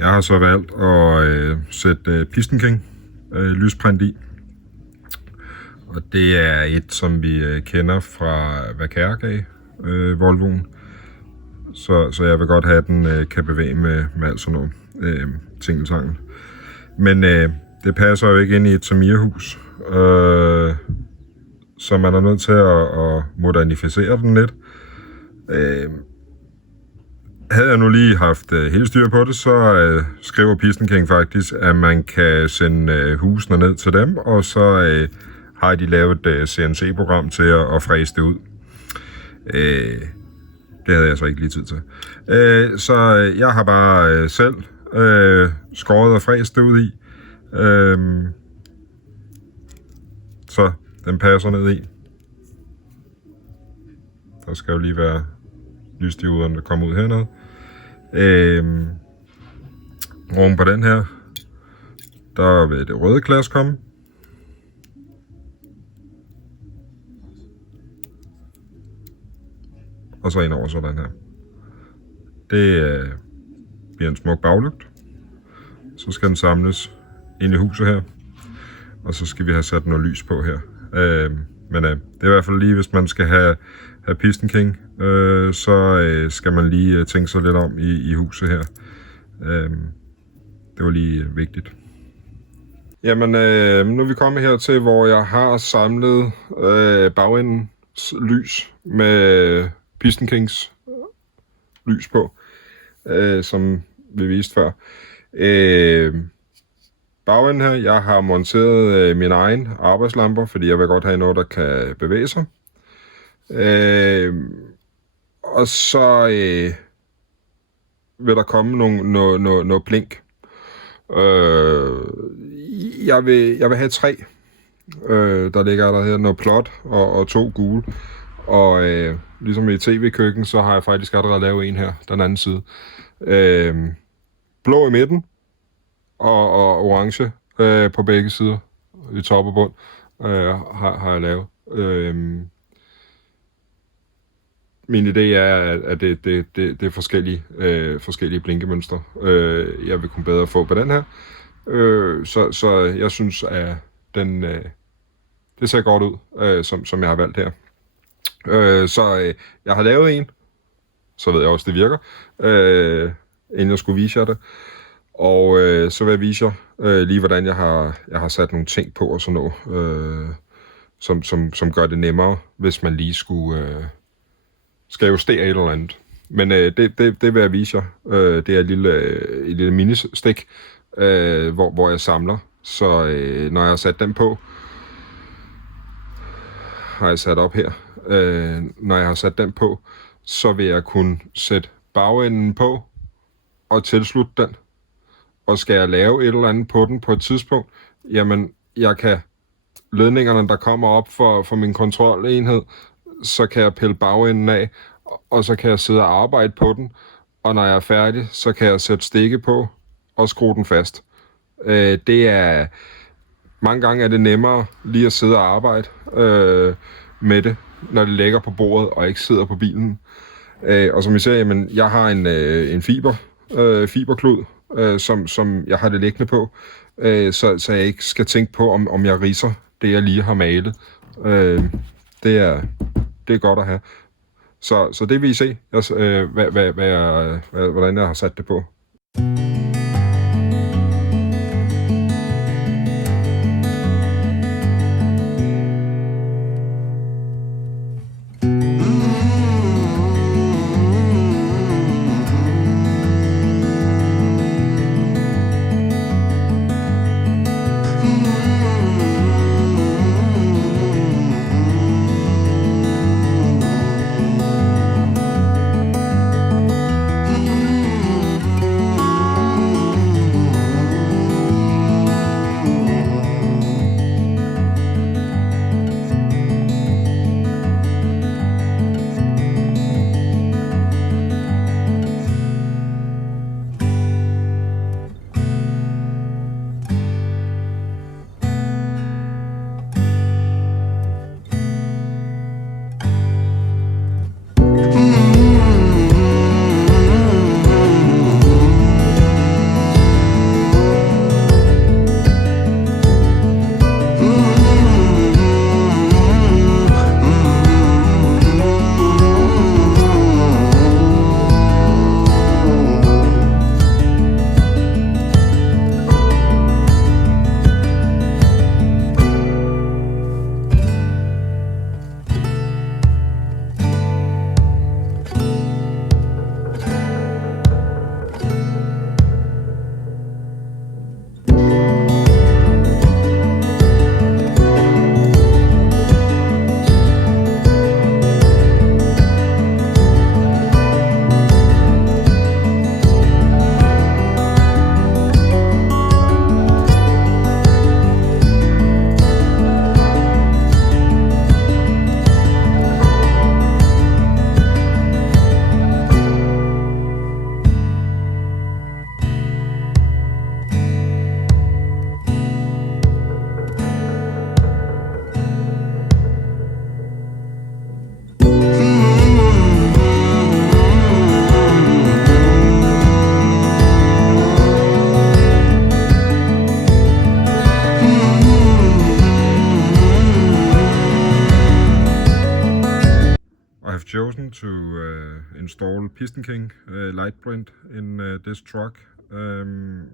Jeg har så valgt at sætte Piston King lysprint i. Og det er et, som vi kender fra Vaquerga Volvoen. Så jeg vil godt have, at den kan bevæge med alt sådan noget tingeltangel. Men det passer jo ikke ind i et Tamiya-hus. Så man er nødt til at modernisere den lidt. Havde jeg nu lige haft helt styr på det, så skriver Piston King faktisk, at man kan sende husene ned til dem, og så har de lavet et CNC-program til at fræse det ud. Det havde jeg så ikke lige tid til. Så jeg har bare selv skåret og fræst det ud i. Så den passer ned i. Der skal jo lige være lysdioderne, der kommer ud hernede. Oven på den her, der vil det røde glas komme. Og så ind over sådan her. Det bliver en smuk baglygt. Så skal den samles ind i huset her. Og så skal vi have sat noget lys på her. Men det er i hvert fald lige, hvis man skal have Piston King, så skal man lige tænke sig lidt om i huset her. Det var lige vigtigt. Jamen, nu er vi kommet her til, hvor jeg har samlet bagendens lys med Piston Kings lys på, som vi viste før. Bagenden her, jeg har monteret min egen arbejdslamper, fordi jeg vil godt have noget, der kan bevæge sig. Og så vil der komme noget blink. Jeg vil have 3. Der ligger der her noget plot og 2 gule. Og ligesom i tv-køkken, så har jeg faktisk allerede lavet en her, den anden side. Blå i midten og orange på begge sider, i top og bund, har jeg lavet. Min idé er, at det er forskellige blinkemønstre, jeg vil kunne bedre få på den her. Så jeg synes, at det ser godt ud, som jeg har valgt her. Så jeg har lavet en, så ved jeg også, det virker, inden jeg skulle vise jer det. Og så vil jeg vise jer lige, hvordan jeg har sat nogle ting på og sådan noget, som gør det nemmere, hvis man lige skal justere et eller andet. Men det vil jeg vise jer. Det er et lille ministik, hvor jeg samler. Så når jeg har sat den på, har jeg sat op her. Når jeg har sat den på, så vil jeg kunne sætte bagenden på og tilslutte den. Og skal jeg lave et eller andet på den på et tidspunkt, jamen jeg kan ledningerne, der kommer op for min kontrolenhed, så kan jeg pille bagenden af, og så kan jeg sidde og arbejde på den. Og når jeg er færdig, så kan jeg sætte stikke på og skrue den fast. Mange gange er det nemmere lige at sidde og arbejde med det, når det ligger på bordet og ikke sidder på bilen. Og som I ser, jamen, jeg har en fiberklud, som jeg har det liggende på, så jeg ikke skal tænke på, om jeg ridser det, jeg lige har malet. Det er godt at have. Så det vil I se, hvordan jeg har sat det på. I have chosen to install Piston King light print in this truck, and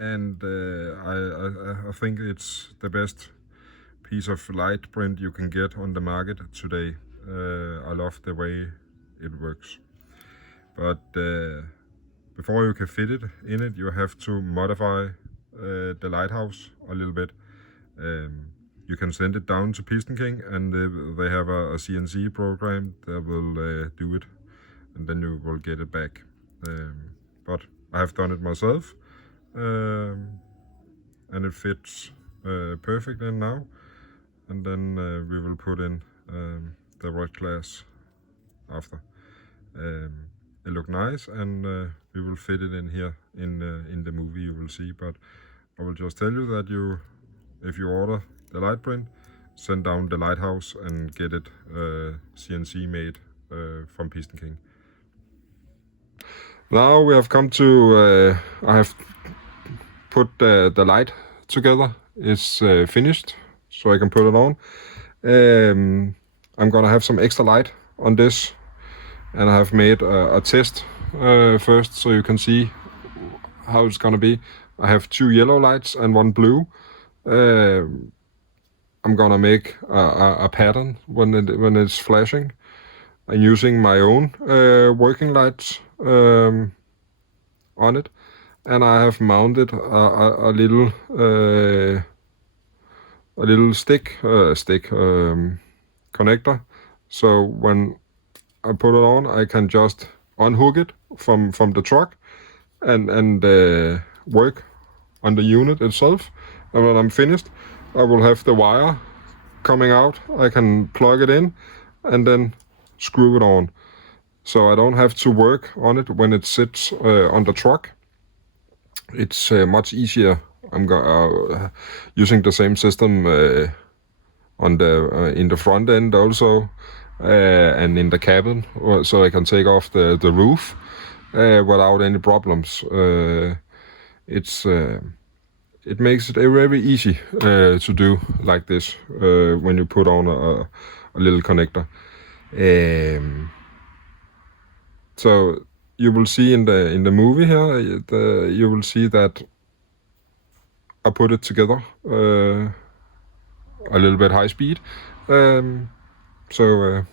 I think it's the best piece of light print you can get on the market today. I love the way it works, but before you can fit it in it, you have to modify the lighthouse a little bit. You can send it down to Piston King, and they have a CNC program that will do it, and then you will get it back. But I have done it myself, and it fits perfect in now. And then we will put in the red glass after. It look nice, and we will fit it in here in the movie you will see. But I will just tell you that if you order the light print, send down the lighthouse and get it CNC made from Piston King. Now we have come to, I have put the light together. It's finished, so I can put it on. I'm gonna have some extra light on this, and I have made a test first, so you can see how it's gonna be. I have 2 yellow lights and 1 blue. I'm gonna make a pattern when it's flashing. I'm using my own working lights on it, and I have mounted a little stick connector. So when I put it on, I can just unhook it from the truck and work on the unit itself. And when I'm finished, I will have the wire coming out. I can plug it in and then screw it on. So I don't have to work on it when it sits on the truck. It's much easier. I'm using the same system on the in the front end also, and in the cabin, so I can take off the roof without any problems. It makes it very easy to do like this when you put on a little connector. So you will see in the movie here, you will see that I put it together a little bit high speed. So